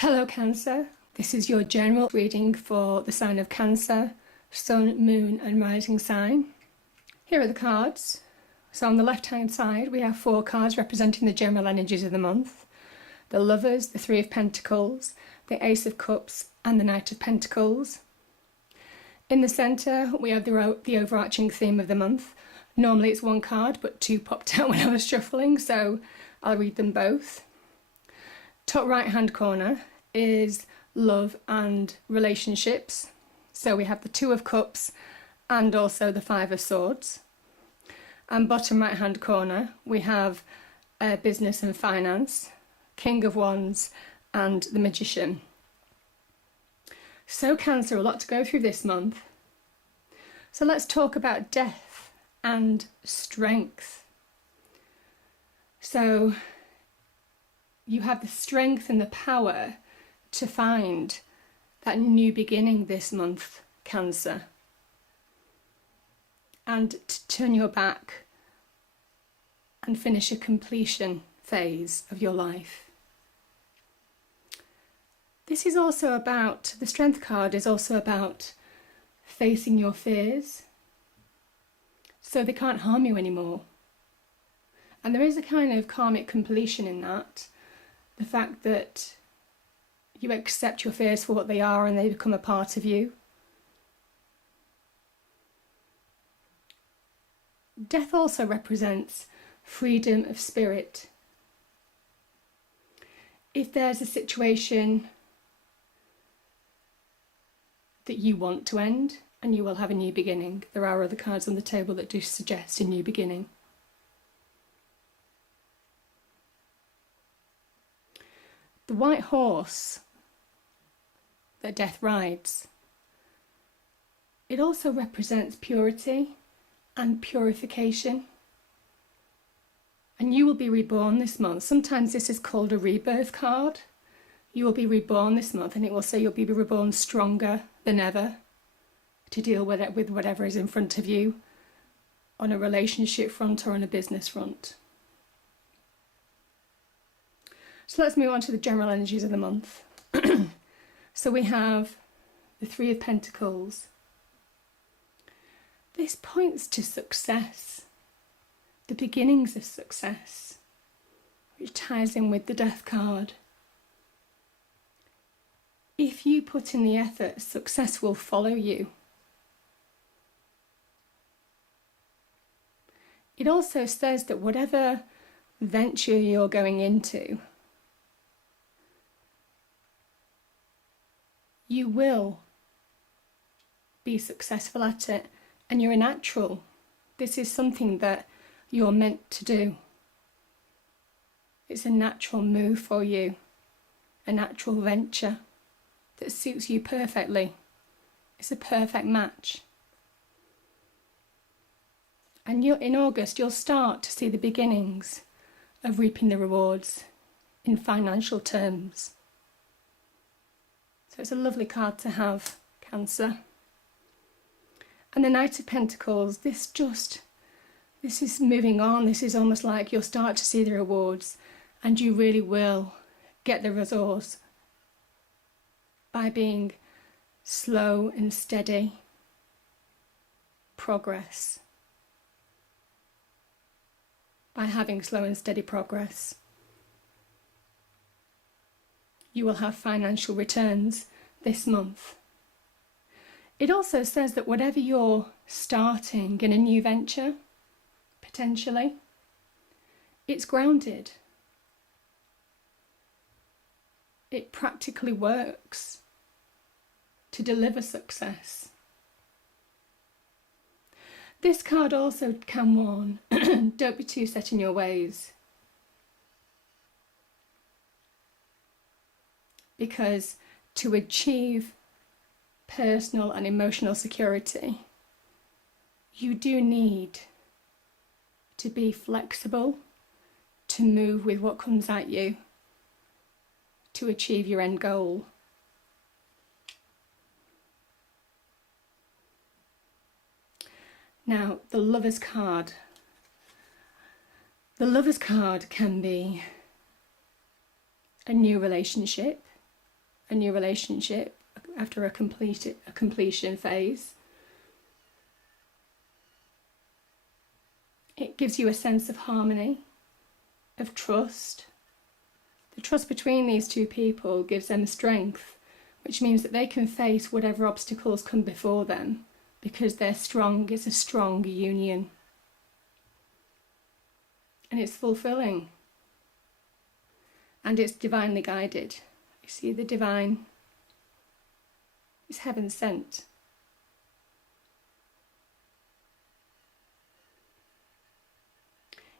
Hello Cancer, this is your general reading for the sign of Cancer, Sun, Moon and Rising sign. Here are the cards. So on the left hand side we have 4 cards representing the general energies of the month. The Lovers, the Three of Pentacles, the Ace of Cups and the Knight of Pentacles. In the centre we have the overarching theme of the month. Normally it's 1 card but 2 popped out when I was shuffling, so I'll read them both. Top right hand corner is love and relationships. So we have the 2 of Cups and also the 5 of Swords. And bottom right hand corner we have business and finance, King of Wands and the Magician. So Cancer, a lot to go through this month. So let's talk about death and strength. So you have the strength and the power to find that new beginning this month, Cancer, and to turn your back and finish a completion phase of your life. This is also about, the Strength card is also about facing your fears so they can't harm you anymore. And there is a kind of karmic completion in that. The fact that you accept your fears for what they are and they become a part of you. Death also represents freedom of spirit. If there's a situation that you want to end and you will have a new beginning, there are other cards on the table that do suggest a new beginning. The white horse that death rides, it also represents purity and purification. And you will be reborn this month. Sometimes this is called a rebirth card. You will be reborn this month, and it will say you'll be reborn stronger than ever to deal with whatever is in front of you on a relationship front or on a business front. So let's move on to the general energies of the month. So we have the Three of Pentacles. This points to success, the beginnings of success, which ties in with the Death card. If you put in the effort, success will follow you. It also says that whatever venture you're going into, you will be successful at it, and you're a natural. This is something that you're meant to do. It's a natural move for you, a natural venture that suits you perfectly. It's a perfect match. And in August you'll start to see the beginnings of reaping the rewards in financial terms. So it's a lovely card to have, Cancer. And the Knight of Pentacles, this is moving on. This is almost like you'll start to see the rewards, and you really will get the resource by being slow and steady progress. By having slow and steady progress, you will have financial returns this month. It also says that whatever you're starting in a new venture, potentially, it's grounded. It practically works to deliver success. This card also can warn, don't be too set in your ways. Because to achieve personal and emotional security, you do need to be flexible, to move with what comes at you, to achieve your end goal. Now, the Lover's card. The Lover's card can be a new relationship. a new relationship after a completion phase. It gives you a sense of harmony, of trust. The trust between these two people gives them strength, which means that they can face whatever obstacles come before them because they're strong. It's a strong union. And it's fulfilling. And it's divinely guided. You see, the divine is heaven sent.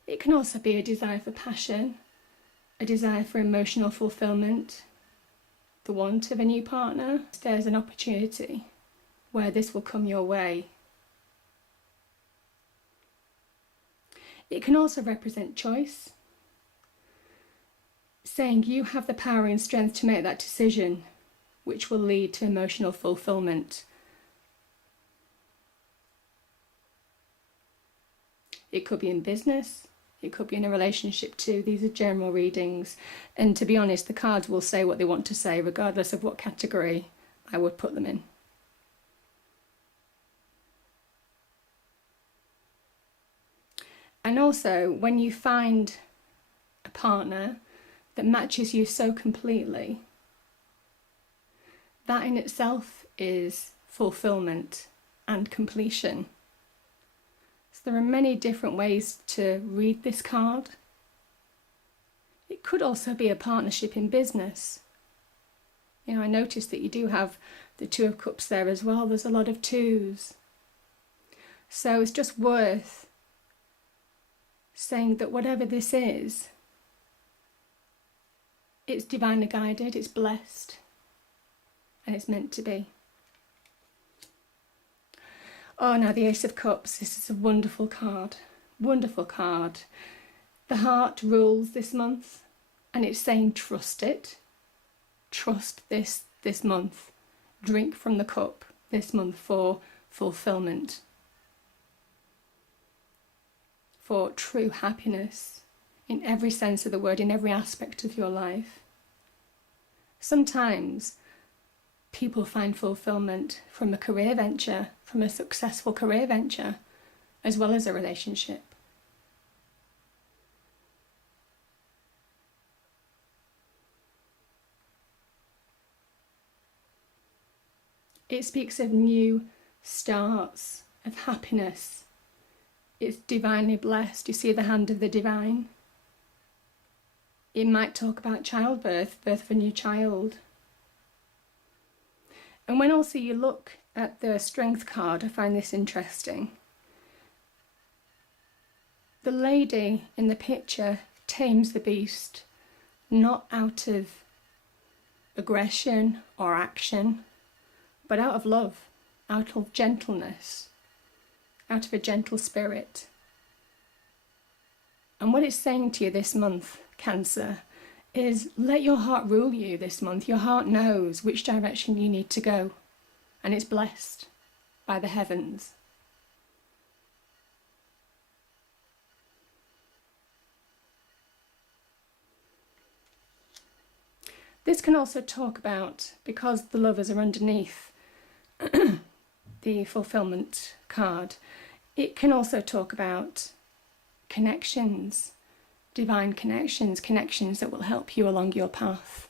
It can also be a desire for passion, a desire for emotional fulfillment, the want of a new partner. There's an opportunity where this will come your way. It can also represent choice, saying you have the power and strength to make that decision, which will lead to emotional fulfillment. It could be in business, it could be in a relationship too. These are general readings, and to be honest, the cards will say what they want to say regardless of what category I would put them in. And also, when you find a partner that matches you so completely, that in itself is fulfillment and completion. So there are many different ways to read this card. It could also be a partnership in business. You know, I noticed that you do have the Two of Cups there as well. There's a lot of twos. So it's just worth saying that whatever this is, it's divinely guided, it's blessed, and it's meant to be. Oh, now the Ace of Cups. This is a wonderful card. Wonderful card. The heart rules this month, and it's saying trust it. Trust this month. Drink from the cup this month for fulfillment, for true happiness in every sense of the word, in every aspect of your life. Sometimes people find fulfillment from a career venture, from a successful career venture, as well as a relationship. It speaks of new starts, of happiness. It's divinely blessed. You see the hand of the divine. It might talk about childbirth, birth of a new child. And when also you look at the Strength card, I find this interesting. The lady in the picture tames the beast, not out of aggression or action, but out of love, out of gentleness, out of a gentle spirit. And what it's saying to you this month, Cancer, is let your heart rule you this month. Your heart knows which direction you need to go, and it's blessed by the heavens. This can also talk about, because the lovers are underneath the fulfillment card, it can also talk about connections, divine connections, connections that will help you along your path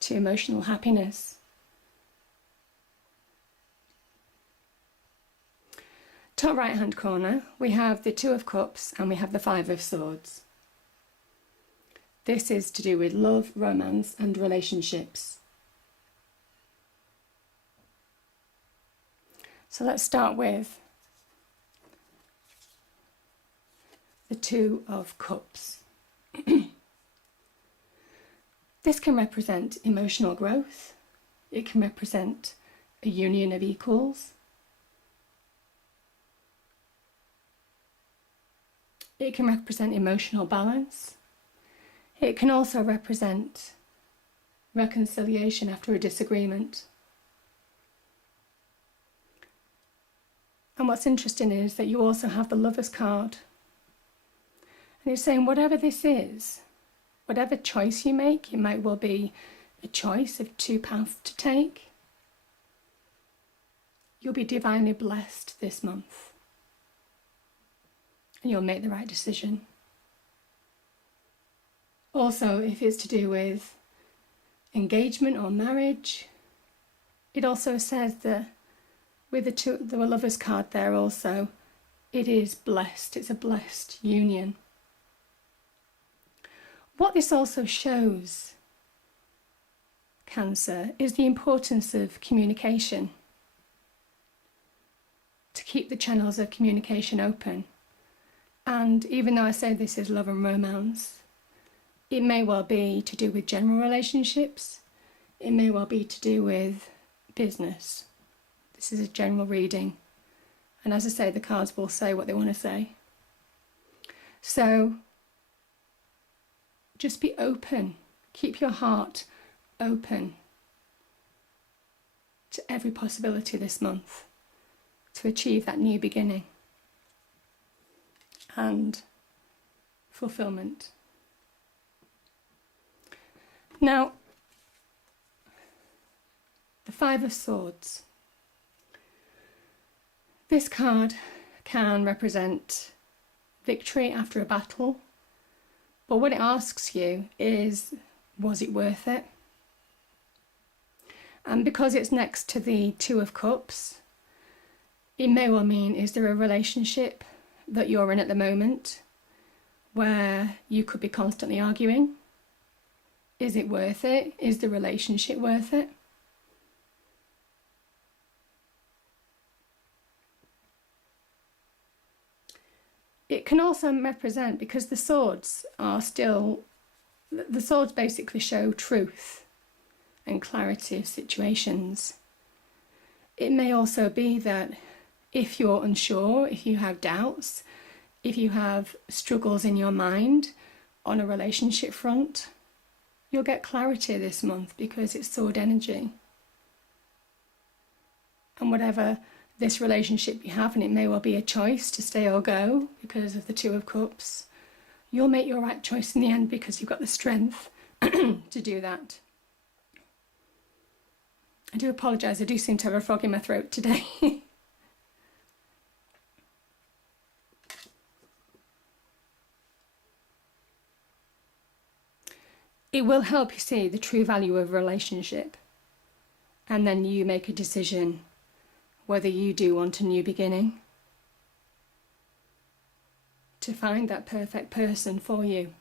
to emotional happiness. Top right hand corner, we have the Two of Cups and we have the Five of Swords. This is to do with love, romance and relationships. So let's start with the Two of Cups. This can represent emotional growth. It can represent a union of equals. It can represent emotional balance. It can also represent reconciliation after a disagreement. And what's interesting is that you also have the Lovers card. And it's saying whatever this is, whatever choice you make, it might well be a choice of two paths to take. You'll be divinely blessed this month, and you'll make the right decision. Also, if it's to do with engagement or marriage, it also says that with the Lovers card there also, it is blessed. It's a blessed union. What this also shows, Cancer, is the importance of communication. To keep the channels of communication open. And even though I say this is love and romance, it may well be to do with general relationships. It may well be to do with business. This is a general reading. And as I say, the cards will say what they want to say. So just be open. Keep your heart open to every possibility this month to achieve that new beginning and fulfillment. Now, the Five of Swords. This card can represent victory after a battle, but what it asks you is, was it worth it? And because it's next to the Two of Cups, it may well mean, is there a relationship that you're in at the moment where you could be constantly arguing? Is it worth it? Is the relationship worth it? It can also represent, because the swords basically show truth and clarity of situations. It may also be that if you're unsure, if you have doubts, if you have struggles in your mind on a relationship front, you'll get clarity this month because it's sword energy. And whatever this relationship you have, and it may well be a choice to stay or go because of the Two of Cups, you'll make your right choice in the end because you've got the strength to do that. I do apologise, I do seem to have a frog in my throat today. It will help you see the true value of a relationship, and then you make a decision whether you do want a new beginning, to find that perfect person for you.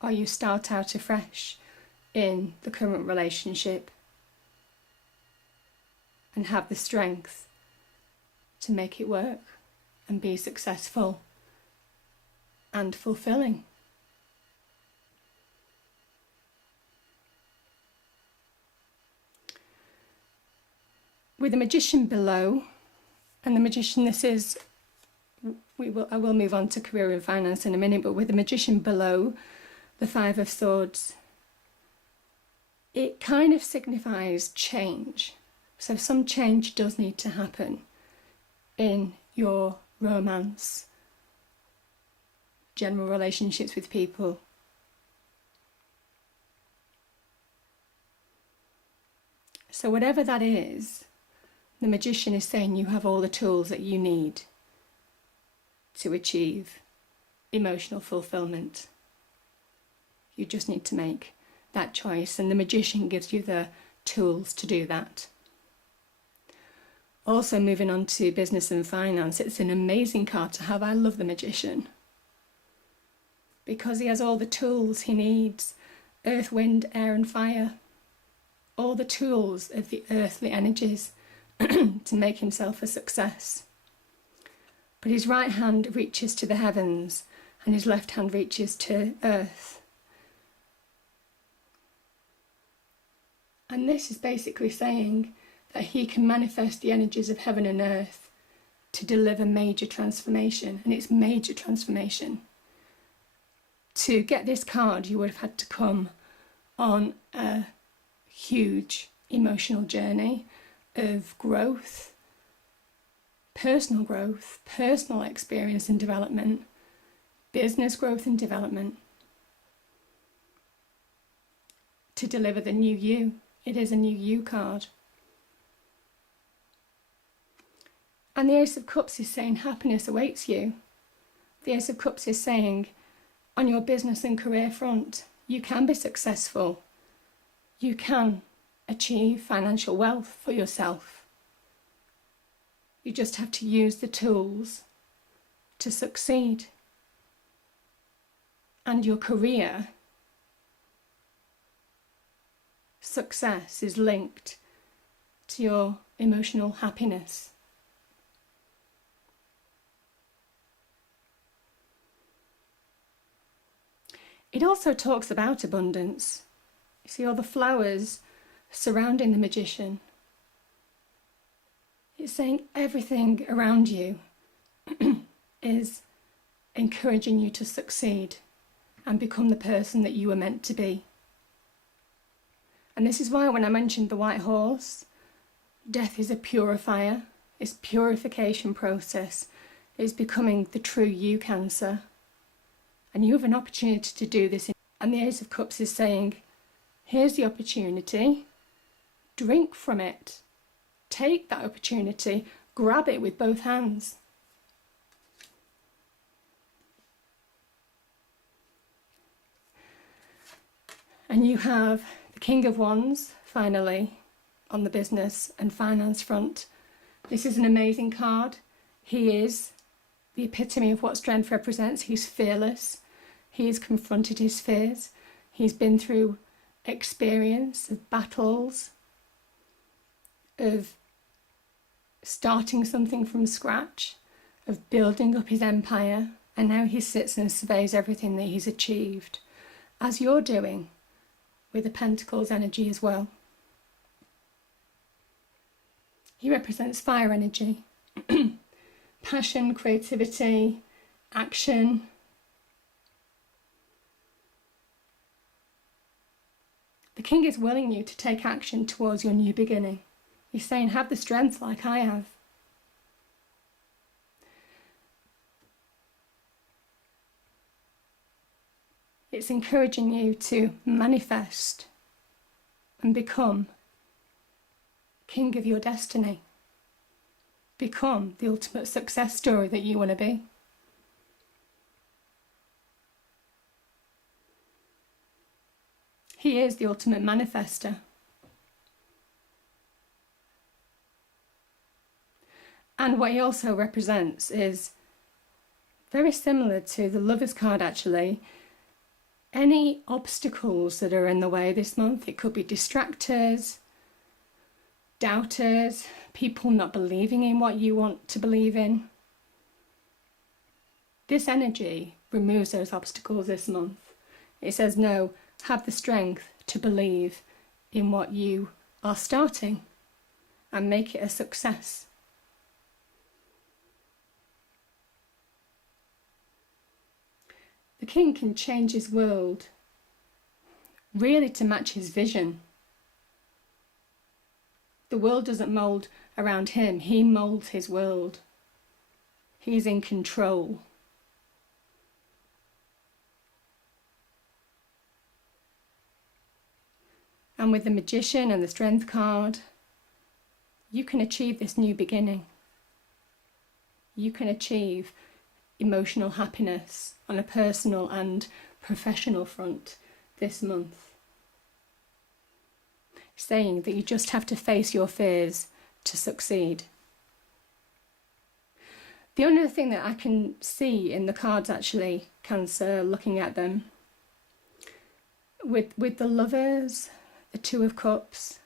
Or you start out afresh in the current relationship and have the strength to make it work and be successful and fulfilling. With the Magician below, and the Magician, this is, I will move on to career and finance in a minute, but with the Magician below the Five of Swords, it kind of signifies change. So some change does need to happen in your romance, general relationships with people. So whatever that is, the Magician is saying you have all the tools that you need to achieve emotional fulfillment. You just need to make that choice, and the Magician gives you the tools to do that. Also, moving on to business and finance, it's an amazing card to have. I love the Magician because he has all the tools he needs: earth, wind, air and fire. All the tools of the earthly energies to make himself a success. But his right hand reaches to the heavens and his left hand reaches to earth. And this is basically saying that he can manifest the energies of heaven and earth to deliver major transformation, and it's major transformation. To get this card, you would have had to come on a huge emotional journey of growth, personal experience and development, business growth and development. to deliver the new you. It is a new you card. And the Ace of Cups is saying happiness awaits you. The Ace of Cups is saying on your business and career front, you can be successful. You can achieve financial wealth for yourself. You just have to use the tools to succeed. And your career success is linked to your emotional happiness. It also talks about abundance. You see all the flowers surrounding the magician. It's saying everything around you is encouraging you to succeed and become the person that you were meant to be. And this is why when I mentioned the white horse, death is a purifier. It's a purification process. It's becoming the true you, Cancer. And you have an opportunity to do this. And the Ace of Cups is saying, here's the opportunity. Drink from it. Take that opportunity. Grab it with both hands. And you have the King of Wands, finally, on the business and finance front. This is an amazing card. He is the epitome of what strength represents. He's fearless. He has confronted his fears. He's been through experience of battles, of starting something from scratch, of building up his empire, and now he sits and surveys everything that he's achieved, as you're doing with the Pentacles energy as well. He represents fire energy, passion, creativity, action. The King is willing you to take action towards your new beginning. He's saying, have the strength like I have. It's encouraging you to manifest and become king of your destiny. Become the ultimate success story that you want to be. He is the ultimate manifester. And what he also represents is very similar to the Lovers card, actually. Any obstacles that are in the way this month, it could be distractors, doubters, people not believing in what you want to believe in. This energy removes those obstacles this month. It says, no, have the strength to believe in what you are starting and make it a success. The King can change his world really to match his vision. The world doesn't mould around him, he moulds his world. He's in control. And with the Magician and the Strength card, you can achieve this new beginning. You can achieve emotional happiness on a personal and professional front this month. Saying that you just have to face your fears to succeed. The only other thing that I can see in the cards, actually, Cancer, looking at them, with the Lovers, the Two of Cups,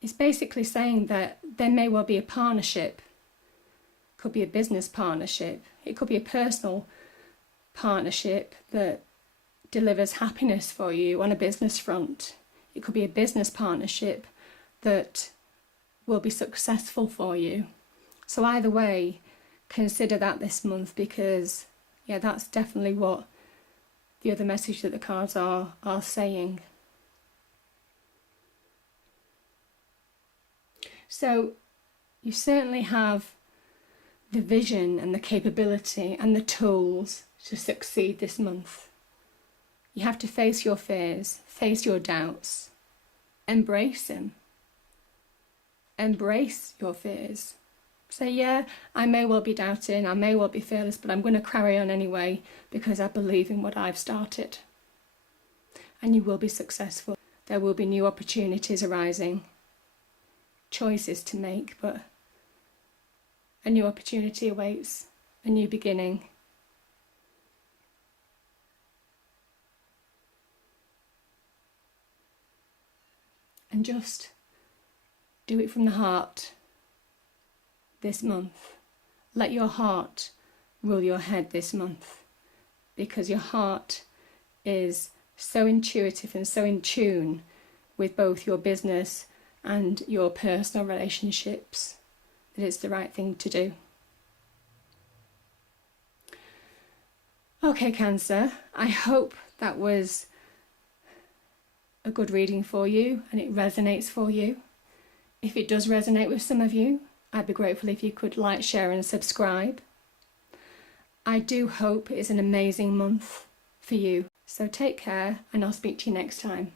it's basically saying that there may well be a partnership. It could be a business partnership. It could be a personal partnership that delivers happiness for you on a business front. It could be a business partnership that will be successful for you. So either way, consider that this month, because yeah, that's definitely what the other message that the cards are saying. So You certainly have the vision and the capability and the tools to succeed this month. You have to face your fears, face your doubts, embrace them. Embrace your fears. Say, yeah, I may well be doubting, I may well be fearless, but I'm going to carry on anyway because I believe in what I've started. And you will be successful. There will be new opportunities arising, choices to make, but a new opportunity awaits, a new beginning. And just do it from the heart this month. Let your heart rule your head this month, because your heart is so intuitive and so in tune with both your business and your personal relationships that it's the right thing to do. Okay, Cancer, I hope that was a good reading for you and it resonates for you. If it does resonate with some of you, I'd be grateful if you could like, share and subscribe. I do hope it is an amazing month for you. So take care and I'll speak to you next time.